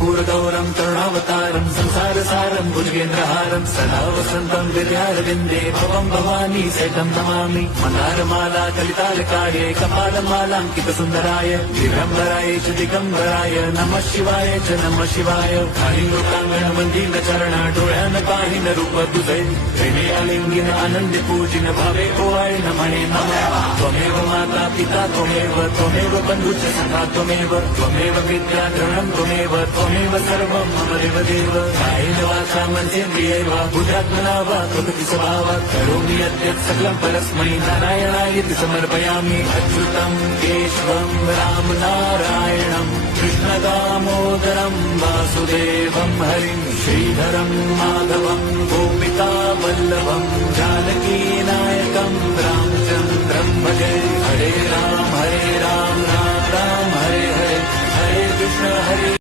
कर्पूरगौरं करुणावतारं संसारसारं भुजगेन्द्रहारं सदा वसन्तं विद्यारविन्दे भवं भवानी सहितं नमामि। मन्दारमाला कलितालकाये कपालमालाङ्कितसुन्दराय दिगम्बराय च दिगम्बराय नमः शिवाय च नमः शिवाय। कालिंगोटांगणमंदिरचरण डोळ्यान पाहिन रूप तुझे प्रेमे अलिंगिन आनंदी पूजिन भावे ओवाळे नमणे नमः। त्वमेव माता पिता त्वमेव बंधुश्च सखा त्वमेव विद्याधरणं त्वमेव सर्वं मम देवदेव। कायेन वाचा मनसेन्द्रियैर् वा बुद्ध्यात्मना वा प्रकृति स्वभावात् करोमि यद्यत् सकलं परस्मै नारायणायेति समर्पयामि। अच्युतं केशवं राम नारायणं कृष्णदामोदरं वासुदेवं हरिं श्रीधरं माधवं गोपिकावल्लभं जानकीनायकं रामचन्द्रं भजे। हरे राम राम राम हरे हरे, हरे कृष्ण हरे